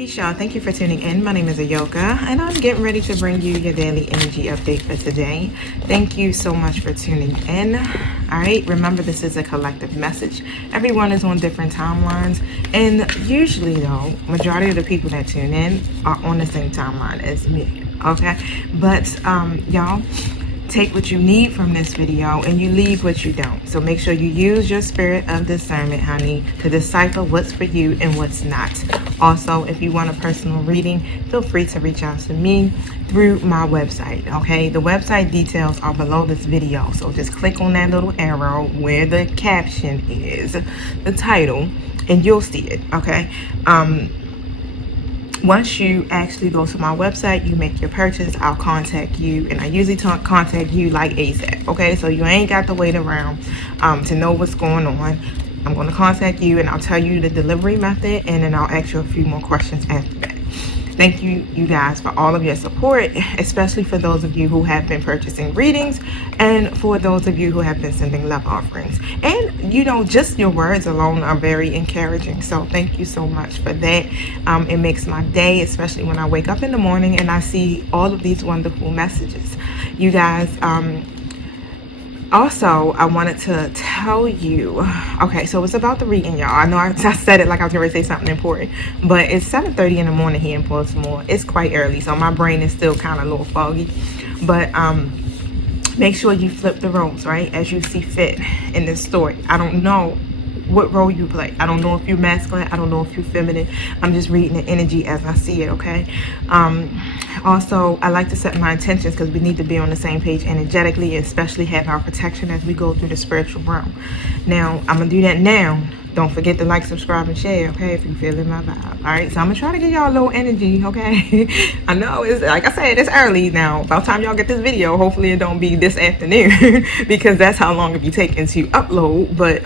Peace, y'all. Thank you for tuning in. My name is Ayoka, and I'm getting ready to bring you your daily energy update for today. Thank you so much for tuning in. All right, remember this is a collective message. Everyone is on different timelines, and usually, though, majority of the people that tune in are on the same timeline as me. Okay, but y'all, take what you need from this video and you leave what you don't. So make sure you use your spirit of discernment, honey, to decipher what's for you and what's not. Also, if you want a personal reading, feel free to reach out to me through my website. Okay, the website details are below this video, so just click on that little arrow where the caption is, the title, and you'll see it. Okay, once you actually go to my website, you make your purchase, I'll contact you, and I usually contact you like ASAP. Okay, so you ain't got to wait around to know what's going on. I'm going to contact you and I'll tell you the delivery method, and then I'll ask you a few more questions after that. Thank you guys for all of your support, especially for those of you who have been purchasing readings and for those of you who have been sending love offerings. And you know, just your words alone are very encouraging, so thank you so much for that. It makes my day, especially when I wake up in the morning and I see all of these wonderful messages. You guys, also, I wanted to tell you, okay, so it's about the reading, y'all. I know I said it like I was going to say something important, but it's 7:30 in the morning here in Baltimore. It's quite early, so my brain is still kind of a little foggy. But make sure you flip the roles, right, as you see fit in this story. I don't know what role you play. I don't know if you're masculine. I don't know if you're feminine. I'm just reading the energy as I see it, okay? Also, I like to set my intentions because we need to be on the same page energetically, especially have our protection as we go through the spiritual realm. Now, I'm going to do that now. Don't forget to like, subscribe, and share, okay, if you're feeling my vibe. All right, so I'm going to try to give y'all a little energy, okay? I know, it's like I said, it's early now. By the time y'all get this video, hopefully it don't be this afternoon because that's how long it be taking to upload. But,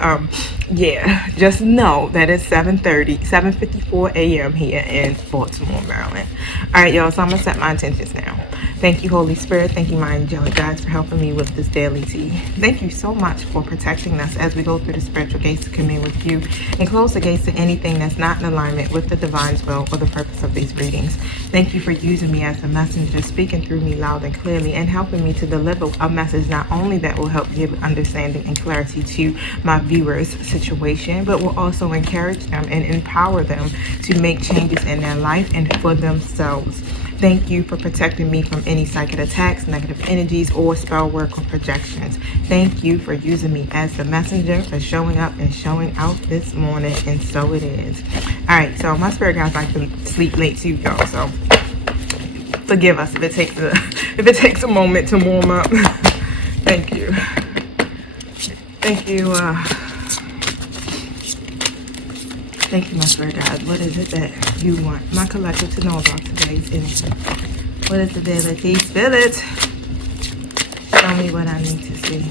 yeah, just know that it's 7:54 a.m. here in Baltimore, Maryland. All right, y'all, so I'm going to set my intentions now. Thank you, Holy Spirit. Thank you, my angelic guides, for helping me with this daily tea. Thank you so much for protecting us as we go through the spiritual gates to commune with you and close the gates to anything that's not in alignment with the divine's will or the purpose of these readings. Thank you for using me as a messenger, speaking through me loud and clearly, and helping me to deliver a message not only that will help give understanding and clarity to my viewers' situation, but will also encourage them and empower them to make changes in their life and for themselves. Thank you for protecting me from any psychic attacks, negative energies, or spell work or projections. Thank you for using me as the messenger, for showing up and showing out this morning, and so it is. All right, so my spirit guides like to sleep late too, y'all, so forgive us if it takes a moment to warm up. Thank you. Thank you. Thank you, my spirit guide. What is it that you want my collective to know about today's energy? What is the daily tea? Spill it. Show me what I need to see.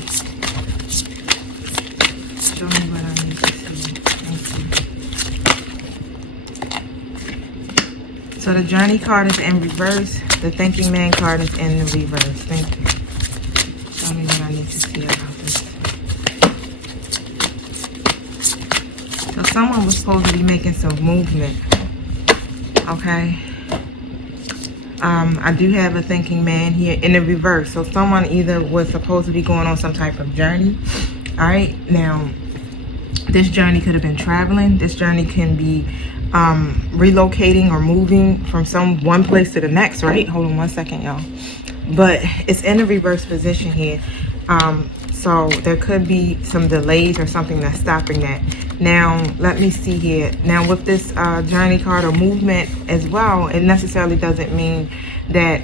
Show me what I need to see. Thank you. So the Journey card is in reverse. The Thinking Man card is in the reverse. Thank you. Show me what I need to see about this. So someone was supposed to be making some movement, okay? I do have a Thinking Man here in the reverse. So someone either was supposed to be going on some type of journey, all right? Now, this journey could have been traveling. This journey can be relocating or moving from one place to the next, right? Hold on one second, y'all. But it's in a reverse position here. So there could be some delays or something that's stopping that. Now, let me see here. Now, with this journey card or movement as well, it necessarily doesn't mean that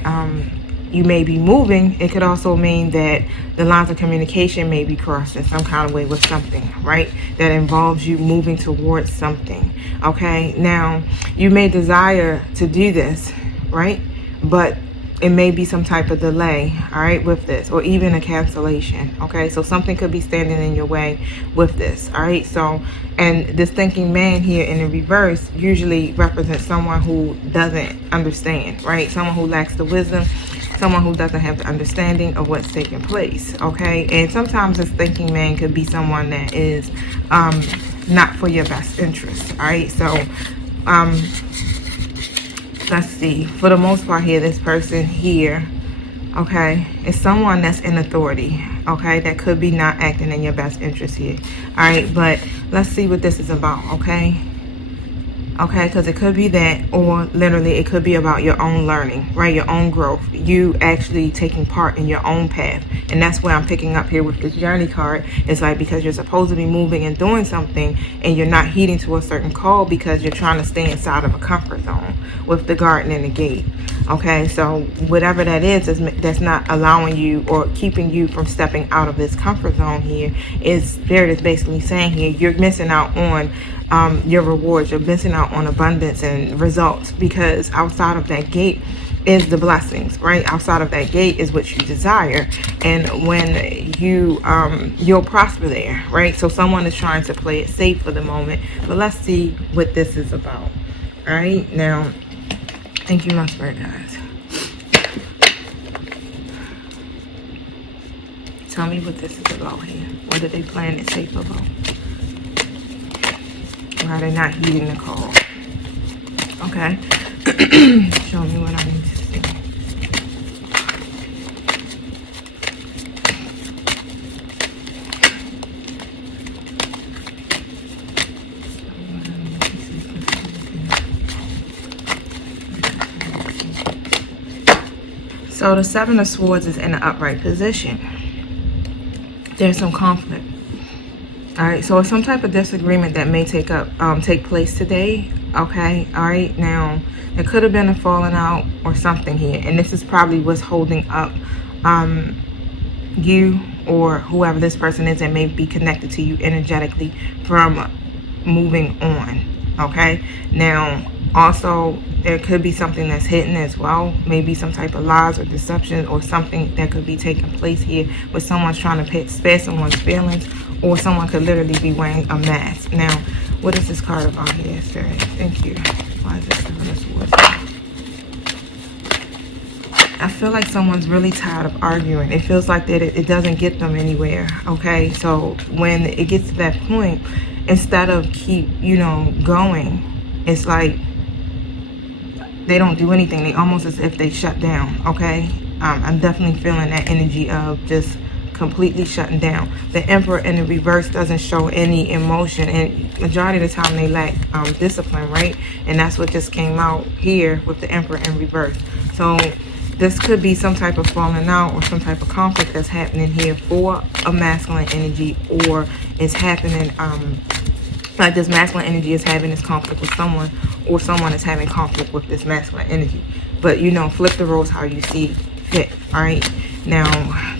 you may be moving. It could also mean that the lines of communication may be crossed in some kind of way with something, right? That involves you moving towards something, okay? Now, you may desire to do this, right? But it may be some type of delay, all right, with this, or even a cancellation, okay? So something could be standing in your way with this, all right? So, and this Thinking Man here in the reverse usually represents someone who doesn't understand, right? Someone who lacks the wisdom, someone who doesn't have the understanding of what's taking place, okay? And sometimes this Thinking Man could be someone that is not for your best interest, all right? So, let's see, for the most part here, this person here, okay, is someone that's in authority, okay, that could be not acting in your best interest here. All right, but let's see what this is about, okay? Okay, because it could be that, or literally it could be about your own learning, right? Your own growth, you actually taking part in your own path. And that's where I'm picking up here with this journey card. It's like, because you're supposed to be moving and doing something, and you're not heeding to a certain call because you're trying to stay inside of a comfort zone with the garden and the gate. Okay, so whatever that is that's not allowing you or keeping you from stepping out of this comfort zone here, is Spirit is basically saying here, you're missing out on your rewards, you're missing out on abundance and results, because outside of that gate is the blessings, right? Outside of that gate is what you desire, and when you'll prosper there, right? So someone is trying to play it safe for the moment, but let's see what this is about. All right, now, thank you, my spirit guys. Tell me what this is about here. What are they playing it safe about? Why are they not heeding the call? Okay. Show me what I need to see. So the Seven of Swords is in an upright position. There's some conflict. All right, so it's some type of disagreement that may take place today. Okay, all right, now there could have been a falling out or something here, and this is probably what's holding up you or whoever this person is that may be connected to you energetically from moving on. Okay, now also there could be something that's hidden as well, maybe some type of lies or deception or something that could be taking place here with someone's trying to spare someone's feelings, or someone could literally be wearing a mask. Now, what is this card about here, Spirit? Thank you. Why is this Seven of Swords? I feel like someone's really tired of arguing. It feels like that it doesn't get them anywhere, okay? So when it gets to that point, instead of keep, going, it's like they don't do anything. They almost as if they shut down, okay? I'm definitely feeling that energy of just completely shutting down. The Emperor in the reverse doesn't show any emotion, and majority of the time they lack discipline, right? And that's what just came out here with the Emperor in reverse. So this could be some type of falling out or some type of conflict that's happening here for a masculine energy, or it's happening like this masculine energy is having this conflict with someone, or someone is having conflict with this masculine energy. But flip the roles how you see fit. All right, now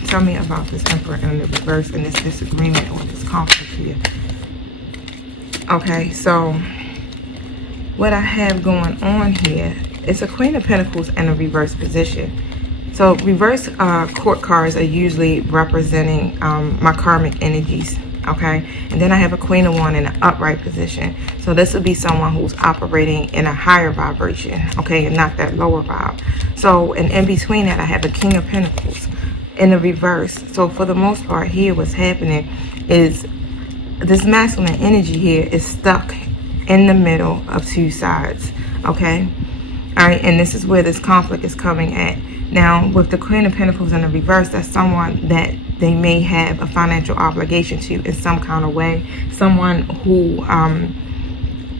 tell me about this Emperor in the reverse and this disagreement or this conflict here. Okay, so what I have going on here is a Queen of Pentacles in a reverse position. So reverse court cards are usually representing my karmic energies. Okay, and then I have a Queen of Wands in an upright position. So this would be someone who's operating in a higher vibration, okay, and not that lower vibe. So, and in between that, I have a King of Pentacles in the reverse. So for the most part here, what's happening is this masculine energy here is stuck in the middle of two sides, okay? All right, and this is where this conflict is coming at. Now, with the Queen of Pentacles in the reverse, that's someone that they may have a financial obligation to in some kind of way. Someone who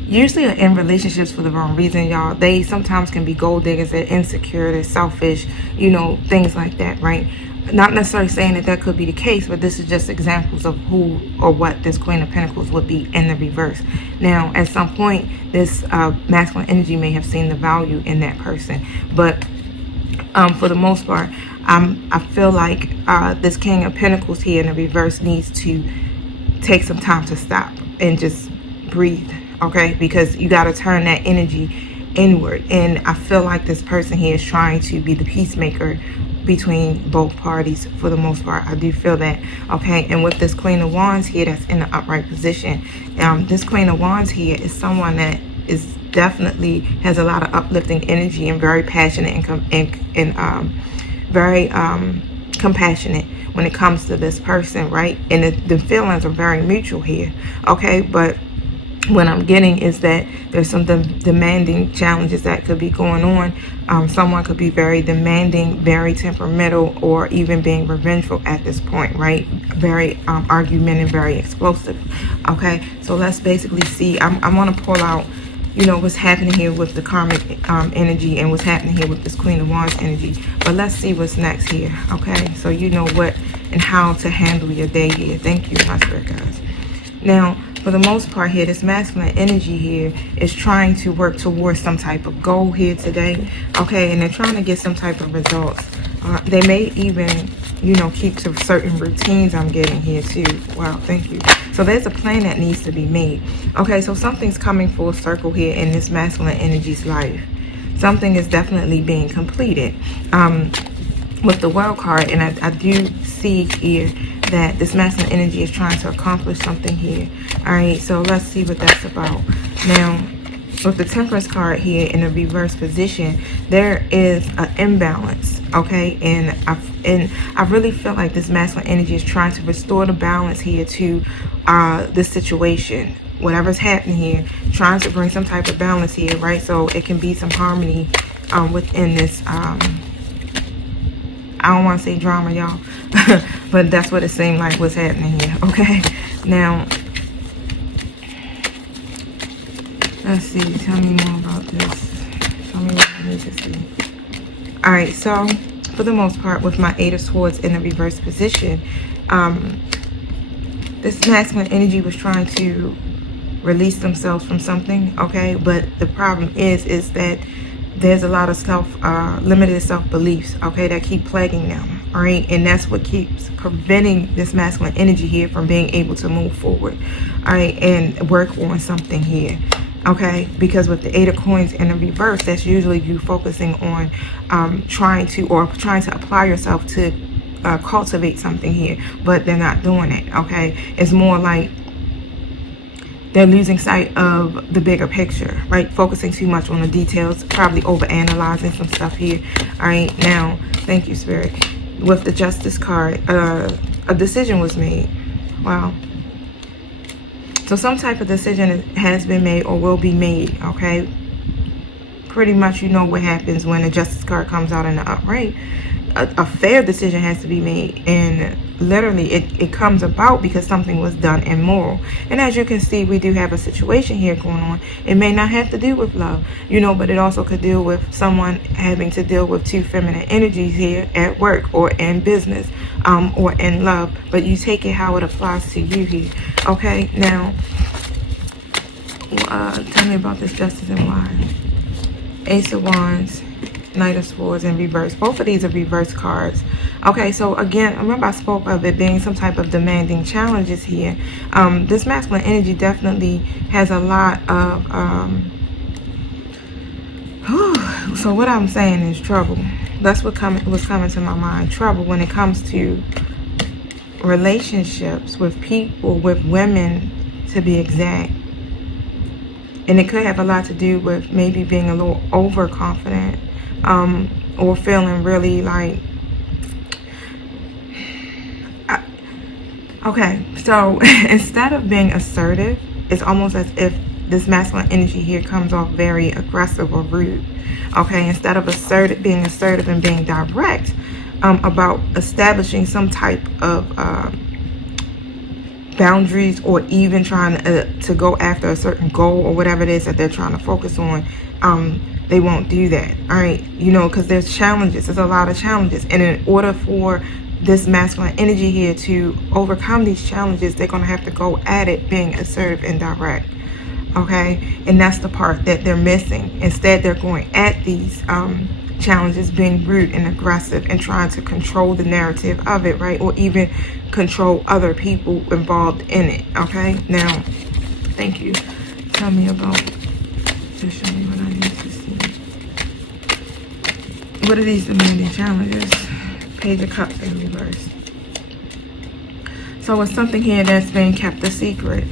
usually are in relationships for the wrong reason, y'all. They sometimes can be gold diggers, they're insecure, they're selfish, things like that, right? Not necessarily saying that could be the case, but this is just examples of who or what this Queen of Pentacles would be in the reverse. Now, at some point, this masculine energy may have seen the value in that person, but for the most part, I feel like this King of Pentacles here in the reverse needs to take some time to stop and just breathe, okay? Because you got to turn that energy inward. And I feel like this person here is trying to be the peacemaker between both parties for the most part. I do feel that, okay? And with this Queen of Wands here that's in the upright position, this Queen of Wands here is someone that is definitely has a lot of uplifting energy and very passionate and very compassionate when it comes to this person, right? And the feelings are very mutual here, okay? But what I'm getting is that there's some demanding challenges that could be going on. Someone could be very demanding, very temperamental, or even being revengeful at this point, right? Very argumentative, very explosive. Okay, so let's basically see. I want to pull out, what's happening here with the karmic energy and what's happening here with this Queen of Wands energy. But let's see what's next here. Okay, so you know what and how to handle your day here. Thank you, my spirit guys. Now, for the most part here, this masculine energy here is trying to work towards some type of goal here today. Okay, and they're trying to get some type of results. They may even, keep to certain routines I'm getting here too. Wow, thank you. So there's a plan that needs to be made. Okay, so something's coming full circle here in this masculine energy's life. Something is definitely being completed. With the World card, and I do see here that this masculine energy is trying to accomplish something here. All right, so let's see what that's about. Now, with the Temperance card here in a reverse position, there is an imbalance, okay? And I really feel like this masculine energy is trying to restore the balance here to the situation. Whatever's happening here, trying to bring some type of balance here, right? So it can be some harmony within this I don't want to say drama, y'all, but that's what it seemed like was happening here, okay? Now, let's see. Tell me more about this. Tell me what I need to see. All right, so for the most part, with my Eight of Swords in the reverse position, this masculine energy was trying to release themselves from something, okay? But the problem is that there's a lot of limited self-beliefs, okay, that keep plaguing them, all right? And that's what keeps preventing this masculine energy here from being able to move forward, all right, and work on something here, okay? Because with the Eight of Coins in the reverse, that's usually you focusing on trying to apply yourself to cultivate something here, but they're not doing it, okay? It's more like they're losing sight of the bigger picture, right? Focusing too much on the details, probably overanalyzing some stuff here. All right, now, thank you, Spirit. With the Justice card, a decision was made. Wow. So some type of decision has been made or will be made, okay? Pretty much you know what happens when the Justice card comes out in the upright. A fair decision has to be made, and literally it comes about because something was done immoral. And as you can see, we do have a situation here going on. It may not have to do with love, but it also could deal with someone having to deal with two feminine energies here at work or in business, or in love. But you take it how it applies to you here. Okay, now tell me about this Justice and why. Ace of Wands, Knight of Swords in reverse. Both of these are reverse cards. Okay, so again, remember I spoke of it being some type of demanding challenges here. This masculine energy definitely has a lot of so what I'm saying is trouble. That's what was coming to my mind. Trouble when it comes to relationships with people, with women to be exact. And it could have a lot to do with maybe being a little overconfident, or feeling really like, okay, so instead of being assertive, it's almost as if this masculine energy here comes off very aggressive or rude. Okay, instead of being assertive and being direct about establishing some type of boundaries, or even trying to go after a certain goal or whatever it is that they're trying to focus on, they won't do that. All right, because there's challenges. There's a lot of challenges, and in order for this masculine energy here to overcome these challenges, they're going to have to go at it being assertive and direct. Okay, and that's the part that they're missing. Instead, they're going at these challenges being rude and aggressive and trying to control the narrative of it, right? Or even control other people involved in it. Okay, now, thank you. Tell me about, just show me what I need to see. What are these demanding challenges? Page of Cups in reverse. So it's something here that's being kept a secret.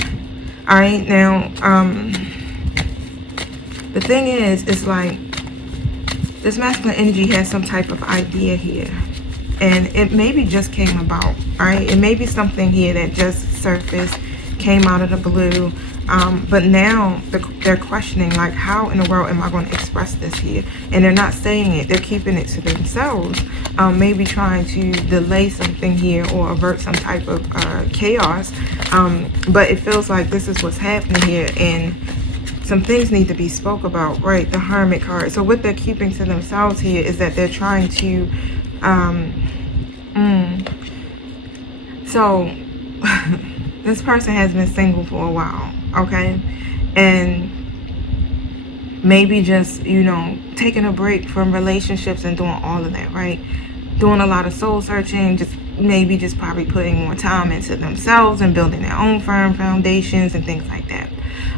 All right, now, the thing is, it's like this masculine energy has some type of idea here, and it maybe just came about. All right, it may be something here that just surfaced, came out of the blue. But now they're questioning, like, how in the world am I going to express this here? And they're not saying it. They're keeping it to themselves. Maybe trying to delay something here or avert some type of chaos. But it feels like this is what's happening here. And some things need to be spoke about, right? The Hermit card. So what they're keeping to themselves here is that they're trying to... So this person has been single for a while, okay? And maybe just, you know, taking a break from relationships and doing all of that, right? Doing a lot of soul searching, just probably putting more time into themselves and building their own firm foundations and things like that.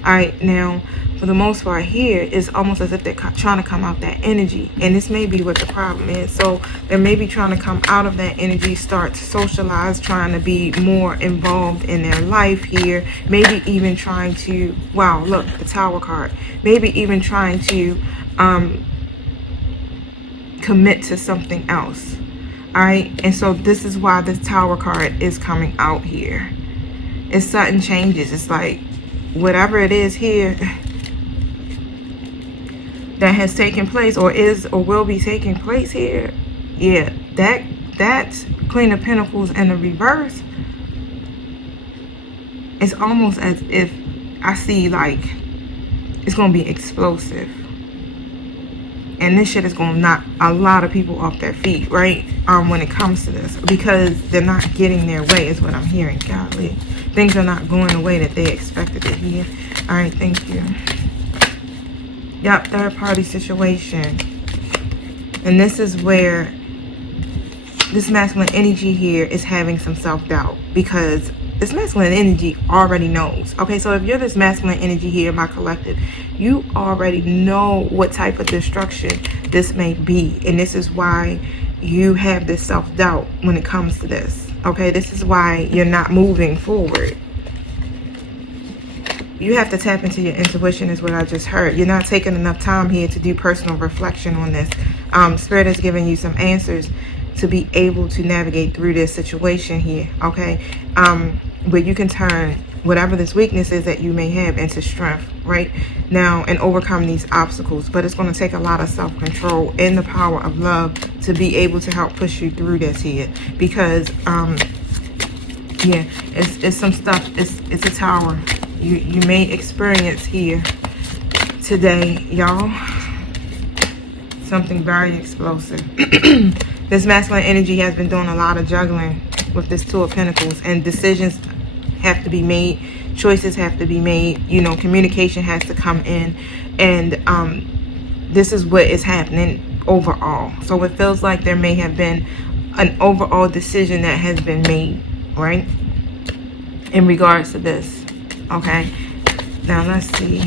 All right, now for the most part here, it's almost as if they're trying to come out that energy, and this may be what the problem is. So they may be trying to come out of that energy, start to socialize, trying to be more involved in their life here, maybe even trying to, wow, look, the Tower card, maybe even trying to commit to something else. All right, and so this is why this Tower card is coming out here. It's sudden changes. It's like whatever it is here that has taken place or is or will be taking place here, yeah, that Queen of Pentacles in the reverse, it's almost as if I see like it's going to be explosive. And this shit is going to knock a lot of people off their feet, right? When it comes to this, because they're not getting their way is what I'm hearing. Golly, things are not going the way that they expected it here. All right, thank you. Yep, third party situation. And this is where this masculine energy here is having some self-doubt, because this masculine energy already knows. Okay, so if you're this masculine energy here, my collective, you already know what type of destruction this may be. And this is why you have this self-doubt when it comes to this. Okay, this is why you're not moving forward. You have to tap into your intuition is what I just heard. You're not taking enough time here to do personal reflection on this. Spirit is giving you some answers to be able to navigate through this situation here, okay? Where you can turn whatever this weakness is that you may have into strength, right? Now, and overcome these obstacles. But it's going to take a lot of self-control and the power of love to be able to help push you through this here. Because, yeah, it's some stuff, it's a tower. You may experience here today, y'all, something very explosive. This masculine energy has been doing a lot of juggling with this Two of Pentacles, and decisions have to be made, choices have to be made, you know, communication has to come in, and this is what is happening overall. So it feels like there may have been an overall decision that has been made, right, in regards to this. Okay, now let's see.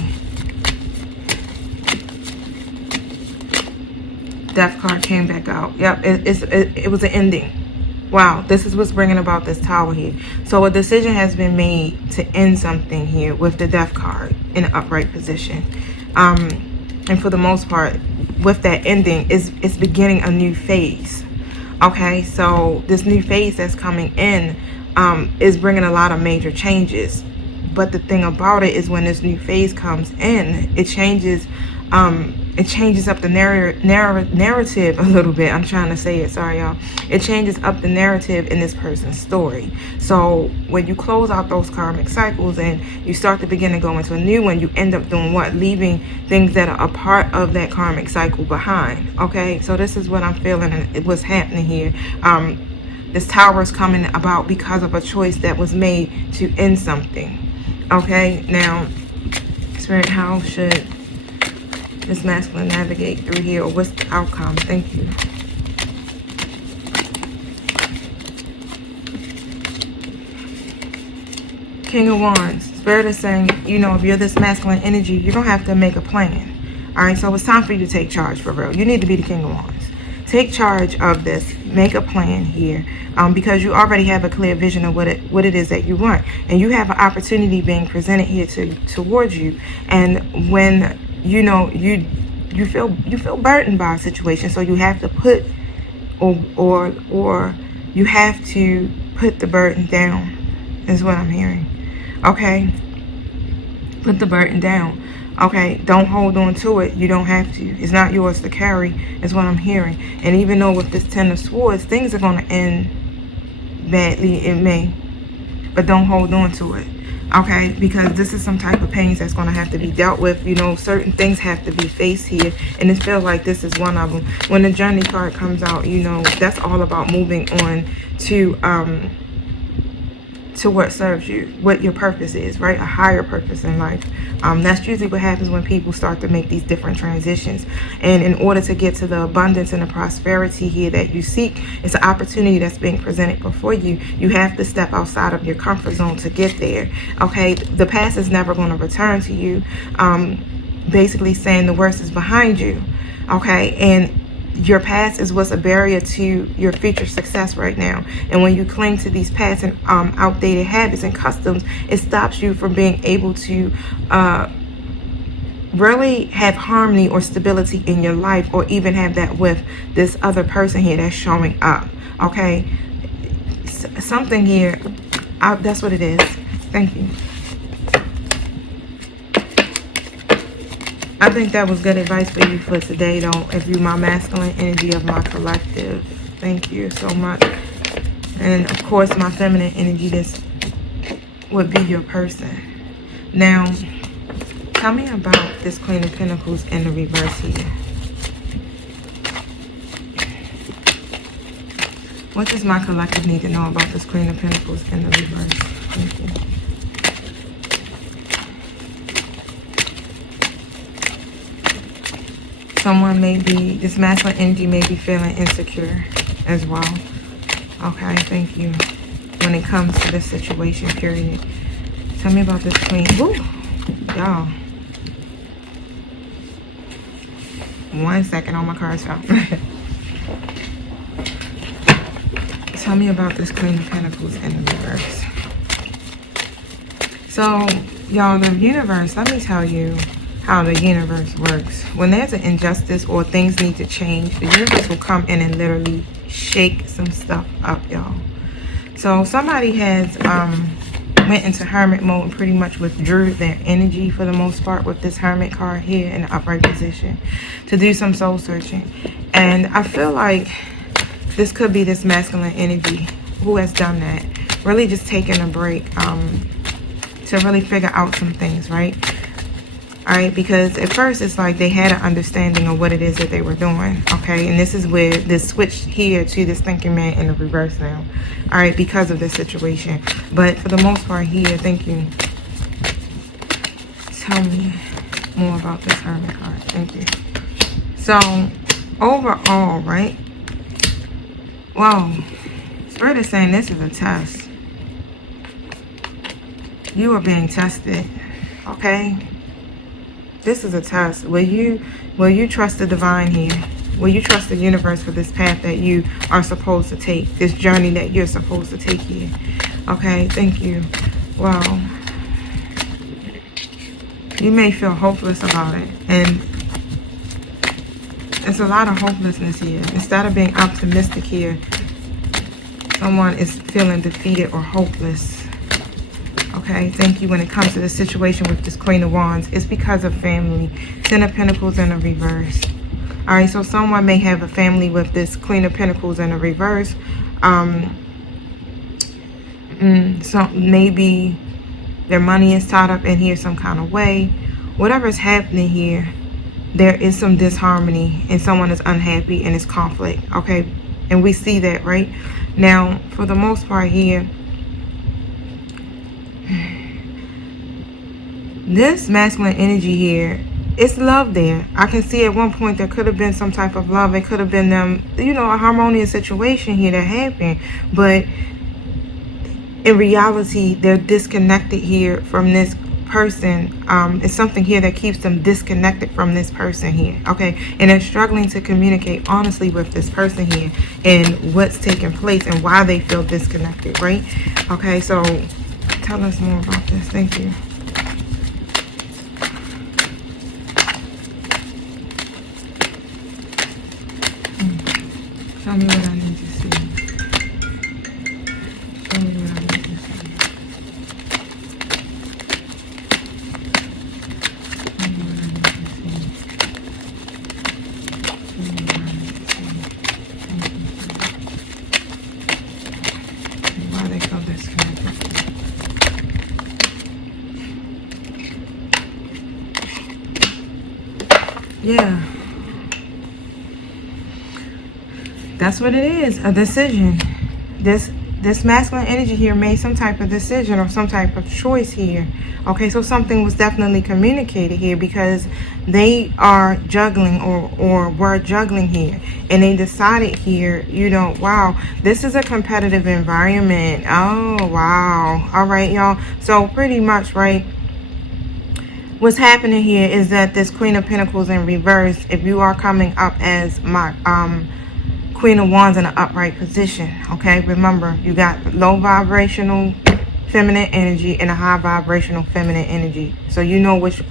Death card came back out. Yep, it was an ending. Wow, this is what's bringing about this tower here. So a decision has been made to end something here with the Death card in an upright position. And for the most part, with that ending, it's beginning a new phase. Okay, so this new phase that's coming in is bringing a lot of major changes. But the thing about it is when this new phase comes in, it changes up the narrative a little bit. I'm trying to say it, sorry y'all. It changes up the narrative in this person's story. So when you close out those karmic cycles and you start to begin to go into a new one, you end up doing what? Leaving things that are a part of that karmic cycle behind. Okay, so this is what I'm feeling and what's happening here. This tower is coming about because of a choice that was made to end something. Okay, now, Spirit, how should this masculine navigate through here, or what's the outcome? Thank you. King of Wands. Spirit is saying, you know, if you're this masculine energy, you don't have to make a plan. All right, so it's time for you to take charge for real. You need to be the King of Wands. Take charge of this. Make a plan here, because you already have a clear vision of what it is that you want, and you have an opportunity being presented here towards you. And when you know you feel burdened by a situation, so you have to put or you have to put the burden down, is what I'm hearing. Okay, Put the burden down. Okay, don't hold on to it. You don't have to. It's not yours to carry, is what I'm hearing. And even though with this Ten of Swords, things are going to end badly, it may. But don't hold on to it. Okay, because this is some type of pains that's going to have to be dealt with. You know, certain things have to be faced here. And it feels like this is one of them. When the Journey card comes out, you know, that's all about moving on to what serves you, what your purpose is, right? A higher purpose in life. That's usually what happens when people start to make these different transitions. And in order to get to the abundance and the prosperity here that you seek, it's an opportunity that's being presented before you. You have to step outside of your comfort zone to get there. Okay, the past is never going to return to you. Basically saying the worst is behind you. Okay, and your past is what's a barrier to your future success right now. And when you cling to these past and outdated habits and customs, it stops you from being able to really have harmony or stability in your life, or even have that with this other person here that's showing up. Okay, something here, that's what it is. Thank you. I think that was good advice for you for today, though. If you my masculine energy of my collective, thank you so much. And of course, my feminine energy, this would be your person. Now, tell me about this Queen of Pentacles in the reverse here. What does my collective need to know about this Queen of Pentacles in the reverse? Thank you. Someone may be, this masculine energy may be feeling insecure as well. Okay, thank you. When it comes to this situation, period. Tell me about this queen. Woo! Y'all. 1 second, all my cards fell. Tell me about this Queen of Pentacles in the reverse. So, y'all, the universe, let me tell you how the universe works. When there's an injustice or things need to change, the universe will come in and literally shake some stuff up, y'all. So somebody has went into hermit mode and pretty much withdrew their energy for the most part with this hermit card here in the upright position to do some soul searching. And I feel like this could be this masculine energy who has done that, really just taking a break to really figure out some things, right? All right, because at first it's like they had an understanding of what it is that they were doing, okay? And this is where this switched here to this thinking man in the reverse now, all right, because of this situation. But for the most part here, thank you. Tell me more about this hermit card. Thank you. So, overall, right? Wow. Spirit is saying this is a test. You are being tested, okay? This is a test. Will you trust the divine here? Will you trust the universe for this path that you are supposed to take? This journey that you're supposed to take here. Okay, thank you. Wow. You may feel hopeless about it. And there's a lot of hopelessness here. Instead of being optimistic here, someone is feeling defeated or hopeless. Okay, thank you. When it comes to the situation with this Queen of Wands, it's because of family. Ten of Pentacles in the reverse. All right, so someone may have a family with this Queen of Pentacles in the reverse. So maybe their money is tied up in here some kind of way. Whatever is happening here, there is some disharmony and someone is unhappy and it's conflict. Okay, and we see that, right? Now, for the most part here, this masculine energy here, it's love there. I can see at one point there could have been some type of love. It could have been them, you know, a harmonious situation here that happened. But in reality, they're disconnected here from this person. It's something here that keeps them disconnected from this person here. Okay, and they're struggling to communicate honestly with this person here and what's taking place and why they feel disconnected, right? Okay, so tell us more about this. Thank you. Show me what I need to see. Show me what I need to see. That's what it is, a decision. This masculine energy here made some type of decision or some type of choice here. Okay, so something was definitely communicated here because they are juggling or were juggling here. And they decided here, you know, wow, this is a competitive environment. Oh, wow. All right, y'all. So pretty much, right, what's happening here is that this Queen of Pentacles in reverse, if you are coming up as my Queen of Wands in an upright position, okay? Remember, you got low vibrational feminine energy and a high vibrational feminine energy. So you know which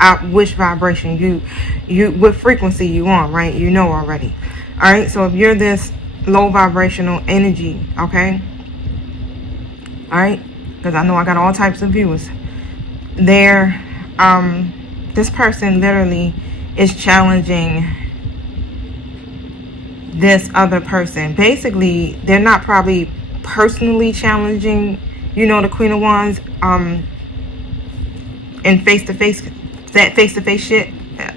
vibration what frequency you on, right? You know already. All right, so if you're this low vibrational energy, okay? All right, because I know I got all types of viewers. This person literally is challenging this other person. Basically, they're not probably personally challenging, you know, the Queen of Wands in face-to-face shit.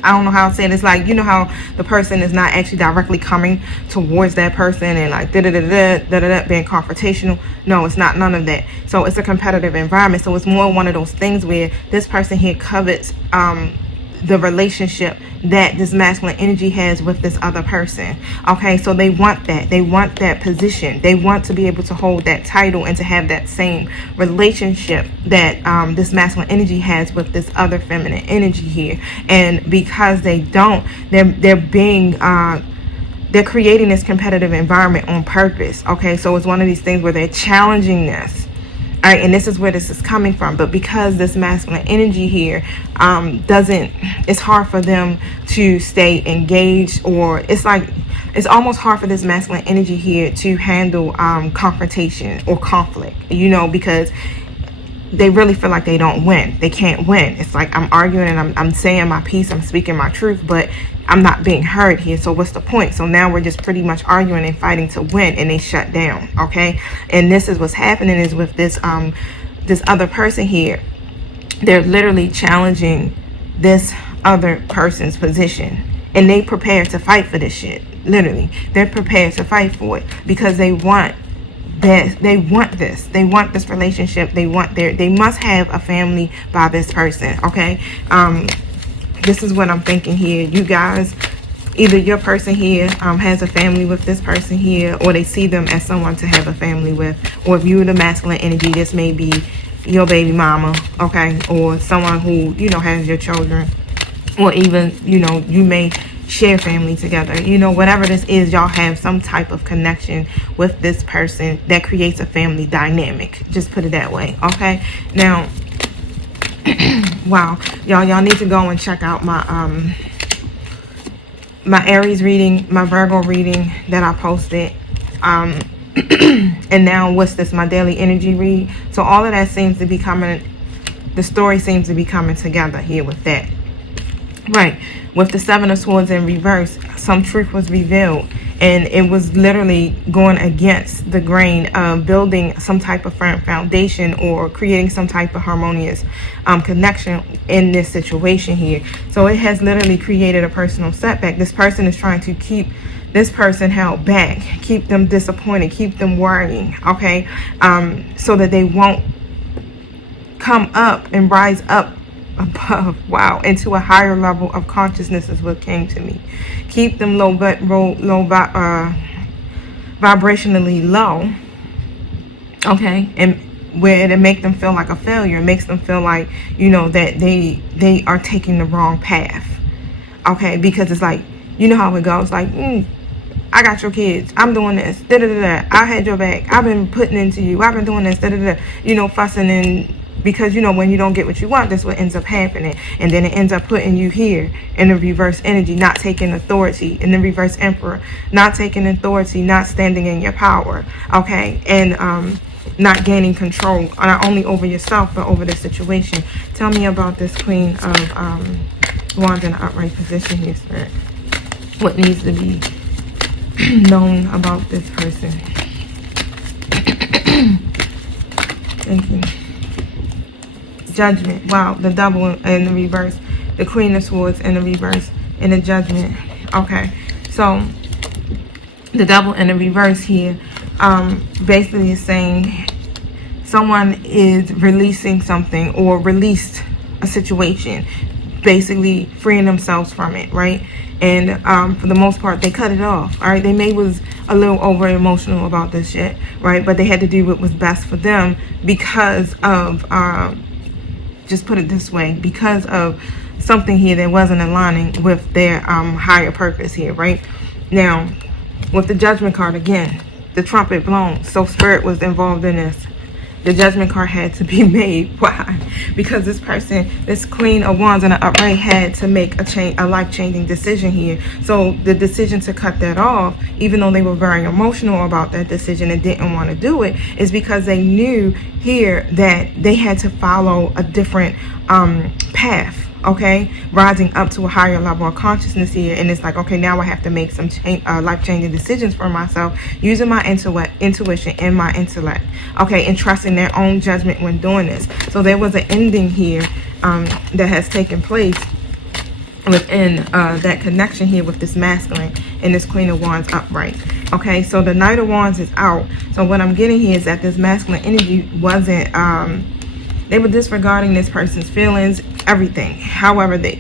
I don't know how to say it. It's like, you know how the person is not actually directly coming towards that person and like being confrontational. No, it's not none of that. So it's a competitive environment. So it's more one of those things where this person here covets the relationship that this masculine energy has with this other person. Okay, so they want that position. They want to be able to hold that title and to have that same relationship that this masculine energy has with this other feminine energy here. And because they don't, they're creating this competitive environment on purpose. Okay, so it's one of these things where they're challenging this. All right, and this is where this is coming from. But because this masculine energy here it's hard for them to stay engaged, or it's almost hard for this masculine energy here to handle confrontation or conflict, you know, because they really feel like they don't win. They can't win. It's like I'm arguing and I'm saying my piece, I'm speaking my truth, but I'm not being heard here. So what's the point? So now we're just pretty much arguing and fighting to win, and they shut down. Okay, and this is what's happening is with this this other person here. They're literally challenging this other person's position, and they prepared to fight for this shit. Literally, they're prepared to fight for it because they want this. They want this relationship. They must have a family by this person. Okay, this is what I'm thinking here. You guys, either your person here has a family with this person here, or they see them as someone to have a family with. Or if you're the masculine energy, this may be your baby mama, okay, or someone who, you know, has your children, or even, you know, you may share family together. You know, whatever this is, y'all have some type of connection with this person that creates a family dynamic. Just put it that way, okay? Now, wow, y'all need to go and check out my my Aries reading, my Virgo reading that I posted. And now what's this, my daily energy read. So all of that seems to be coming, the story seems to be coming together here with that. Right, with the Seven of Swords in reverse, some truth was revealed, and it was literally going against the grain of building some type of firm foundation or creating some type of harmonious connection in this situation here. So it has literally created a personal setback. This person is trying to keep this person held back, keep them disappointed, keep them worrying, okay, so that they won't come up and rise up above, wow, into a higher level of consciousness is what came to me. Keep them vibrationally low, okay, and where it make them feel like a failure. It makes them feel like, you know, that they are taking the wrong path, okay, because it's like, you know how it goes, like, I got your kids, I'm doing this, I had your back, I've been putting into you, I've been doing this, you know, fussing and. Because, you know, when you don't get what you want, that's what ends up happening. And then it ends up putting you here in the reverse energy, not taking authority, in the reverse emperor, not taking authority, not standing in your power, okay? And not gaining control, not only over yourself, but over the situation. Tell me about this Queen of Wands in an upright position here, Spirit. What needs to be known about this person? Thank you. Judgment. Wow, the double in the reverse, the Queen of Swords in the reverse, and the Judgment. Okay, so The devil in the reverse here basically is saying someone is releasing something or released a situation, basically freeing themselves from it, right? And for the most part, they cut it off. All right, they may was a little over emotional about this shit, right? But they had to do what was best for them because of just put it this way, because of something here that wasn't aligning with their higher purpose here, right? Now, with the Judgment card again, the trumpet blown, so spirit was involved in this. The Judgment card had to be made. Why? Because this person, this Queen of Wands in the upright, had to make a life-changing decision here. So the decision to cut that off, even though they were very emotional about that decision and didn't want to do it, is because they knew here that they had to follow a different path. Okay, rising up to a higher level of consciousness here, and it's like, okay, now I have to make some life-changing decisions for myself, using my intuition and my intellect, okay, and trusting their own judgment when doing this. So there was an ending here that has taken place within that connection here with this masculine and this Queen of Wands upright. Okay, so the Knight of Wands is out. So what I'm getting here is that this masculine energy wasn't they were disregarding this person's feelings, everything. However, they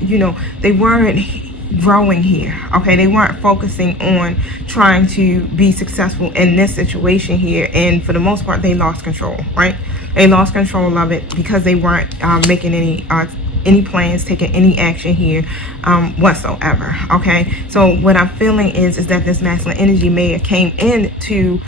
weren't growing here. Okay, they weren't focusing on trying to be successful in this situation here, and for the most part, they lost control. Right? They lost control of it because they weren't making any plans, taking any action here whatsoever. Okay, so what I'm feeling is that this masculine energy may have came in to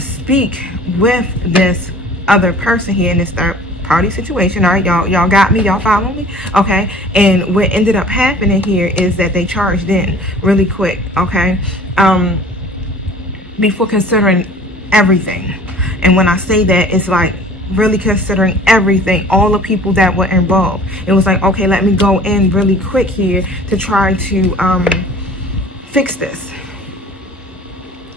speak with this other person here in this third party situation. All right, y'all got me, y'all follow me? Okay, and what ended up happening here is that they charged in really quick, okay, before considering everything. And when I say that, it's like really considering everything, all the people that were involved. It was like, okay, let me go in really quick here to try to fix this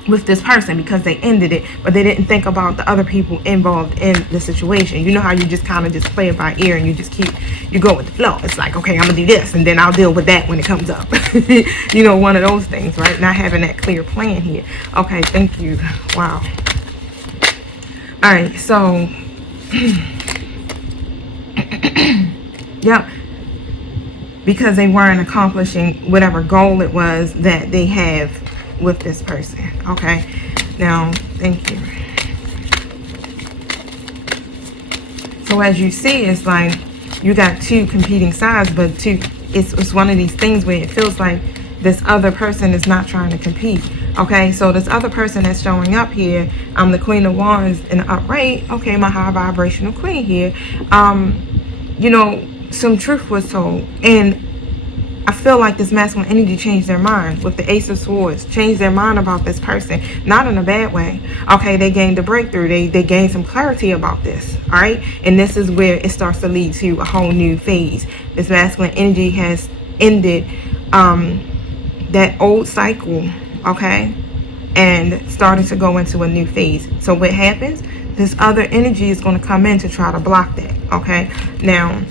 with this person, because they ended it, but they didn't think about the other people involved in the situation. You know how you just kind of just play it by ear and you go with the flow. It's like, okay, I'm gonna do this and then I'll deal with that when it comes up. You know, one of those things, right? Not having that clear plan here. Okay, thank you. Wow. All right, so yep, because they weren't accomplishing whatever goal it was that they have with this person. Okay, now thank you. So as you see, it's like you got two competing sides, but it's one of these things where it feels like this other person is not trying to compete. Okay, so this other person that's showing up here, the Queen of Wands in the upright, okay, my high vibrational queen here, you know, some truth was told, and I feel like this masculine energy changed their mind with the Ace of Swords, changed their mind about this person, not in a bad way. Okay, they gained a breakthrough. They gained some clarity about this, all right? And this is where it starts to lead to a whole new phase. This masculine energy has ended that old cycle, okay, and started to go into a new phase. So what happens? This other energy is going to come in to try to block that, okay? Now,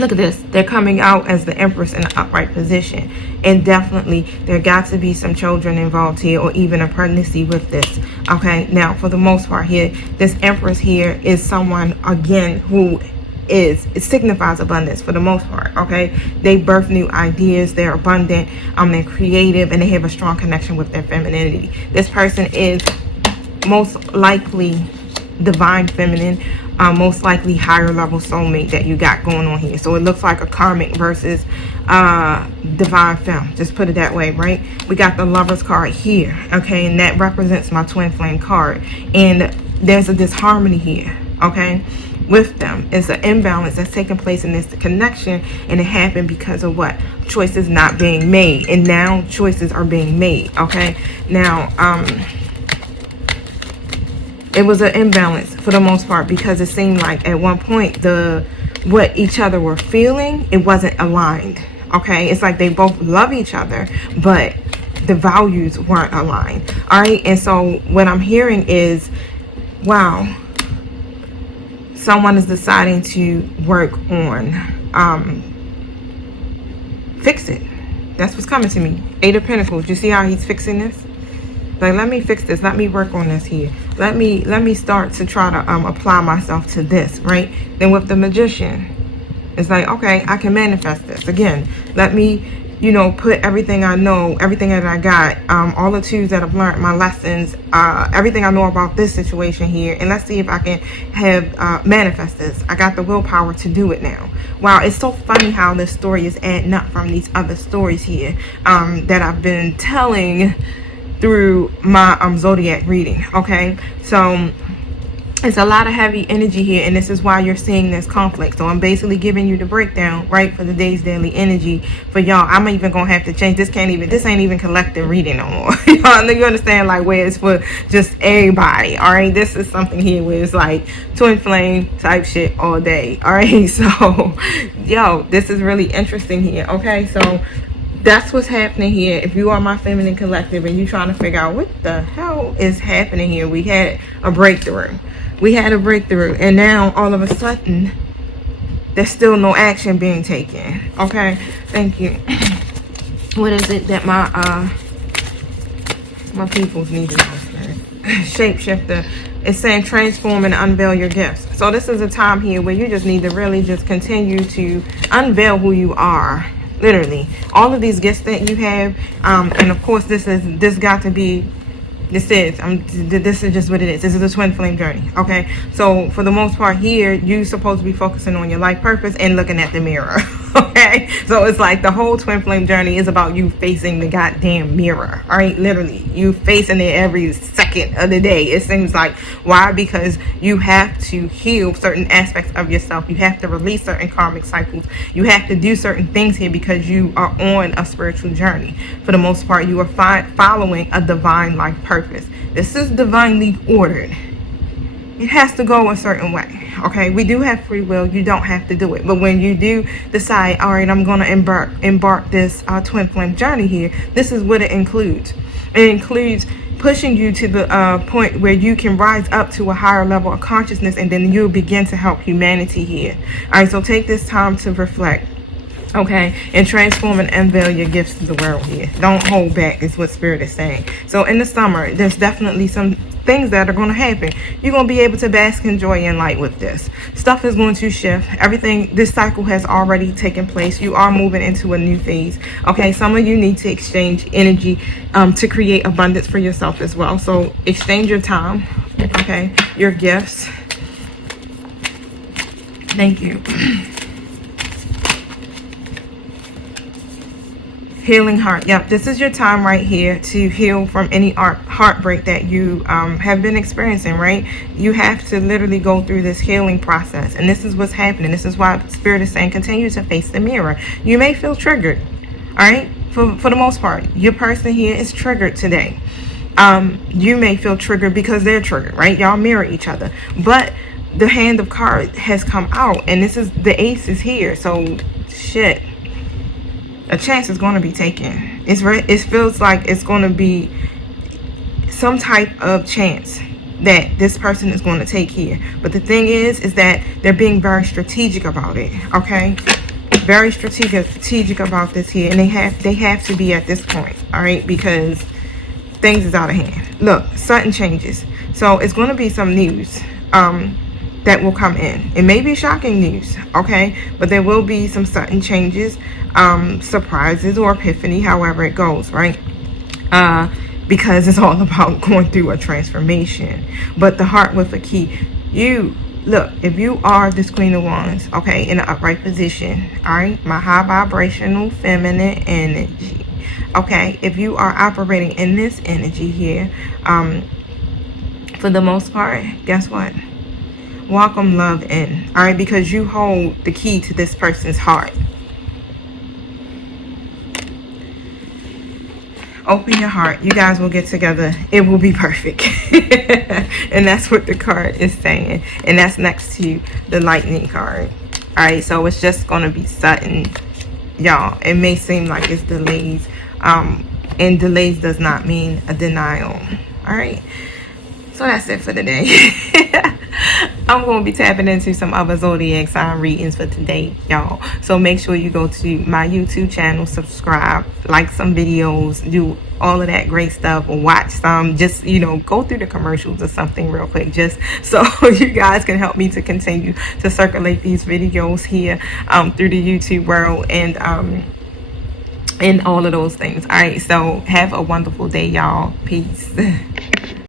look at this. They're coming out as the Empress in the upright position. And definitely, there got to be some children involved here, or even a pregnancy with this. Okay, now, for the most part here, this Empress here is someone, again, who it signifies abundance for the most part. Okay, they birth new ideas, they're abundant, they're creative, and they have a strong connection with their femininity. This person is most likely divine feminine, most likely higher level soulmate that you got going on here. So it looks like a karmic versus divine femme, just put it that way, right? We got the Lovers card here, okay, and that represents my twin flame card, and there's a disharmony here, okay, with them. It's an imbalance that's taking place in this connection, and it happened because of what? Choices not being made, and now choices are being made. Okay, now it was an imbalance for the most part, because it seemed like at one point what each other were feeling, it wasn't aligned. Okay, it's like they both love each other, but the values weren't aligned. All right, and so what I'm hearing is, wow, someone is deciding to work on fix it. That's what's coming to me. Eight of Pentacles. You see how he's fixing this? Like, let me fix this. Let me work on this here. Let me start to try to apply myself to this, right? Then with the Magician, it's like, okay, I can manifest this. Again, let me, you know, put everything I know, everything that I got, all the tools that I've learned, my lessons, everything I know about this situation here, and let's see if I can have manifest this. I got the willpower to do it now. Wow, it's so funny how this story is adding up from these other stories here that I've been telling through my zodiac reading. Okay, so it's a lot of heavy energy here, and this is why you're seeing this conflict. So I'm basically giving you the breakdown, right, for the day's daily energy for y'all. I'm even gonna have to change this. This ain't even collective reading no more. Y'all, you understand, like, where it's for just everybody. All right, this is something here where it's like twin flame type shit all day. All right, so yo, this is really interesting here. Okay, so that's what's happening here. If you are my feminine collective and you're trying to figure out what the hell is happening here, we had a breakthrough. And now all of a sudden there's still no action being taken. Okay, thank you. What is it that my peoples need to understand? Shapeshifter. It's saying transform and unveil your gifts. So this is a time here where you just need to really just continue to unveil who you are. Literally, all of these gifts that you have, and of course this is just what it is. This is a twin flame journey. Okay, so for the most part here, you're supposed to be focusing on your life purpose and looking at the mirror. Okay, so it's like the whole twin flame journey is about you facing the goddamn mirror. All right, literally, you facing it every second of the day. It seems like. Why? Because you have to heal certain aspects of yourself. You have to release certain karmic cycles. You have to do certain things here because you are on a spiritual journey. For the most part, you are following a divine life purpose. This is divinely ordered. It has to go a certain way. Okay, we do have free will. You don't have to do it, but when you do decide, all right, I'm going to embark this twin flame journey here, this is what it includes. It includes pushing you to the point where you can rise up to a higher level of consciousness, and then you'll begin to help humanity here. All right, so take this time to reflect. Okay, and transform and unveil your gifts to the world here. Don't hold back, is what Spirit is saying. So in the summer, there's definitely some things that are going to happen. You're going to be able to bask in joy and light with this. Stuff is going to shift. Everything, this cycle has already taken place. You are moving into a new phase. Okay, some of you need to exchange energy to create abundance for yourself as well. So exchange your time, okay, your gifts. Thank you. Healing heart. Yep, this is your time right here to heal from any heartbreak that you have been experiencing, right? You have to literally go through this healing process, and this is what's happening. This is why Spirit is saying continue to face the mirror. You may feel triggered, all right? For the most part, your person here is triggered today. You may feel triggered because they're triggered, right? Y'all mirror each other, but the hand of cards has come out, and this is the ace is here. So shit. A chance is going to be taken. It feels like it's going to be some type of chance that this person is going to take here. But the thing is that they're being very strategic about it. Okay, very strategic about this here, and they have to be at this point. All right, because things is out of hand. Look, sudden changes. So it's going to be some news that will come in. It may be shocking news, okay, but there will be some sudden changes, surprises or epiphany, however it goes, right? Because it's all about going through a transformation. But the heart with a key. You look, if you are this Queen of Wands, okay, in an upright position, all right, my high vibrational feminine energy, okay, if you are operating in this energy here, for the most part, guess what? Welcome love in, all right, because you hold the key to this person's heart. Open your heart. You guys will get together. It will be perfect. And that's what the card is saying. And that's next to the lightning card. All right, so it's just going to be sudden, y'all. It may seem like it's delays. And delays does not mean a denial. All right. So that's it for today. I'm going to be tapping into some other zodiac sign readings for today, y'all. So make sure you go to my YouTube channel, subscribe, like some videos, do all of that great stuff, watch some, just, you know, go through the commercials or something real quick, just so you guys can help me to continue to circulate these videos here through the YouTube world, and all of those things. All right, so have a wonderful day, y'all. Peace.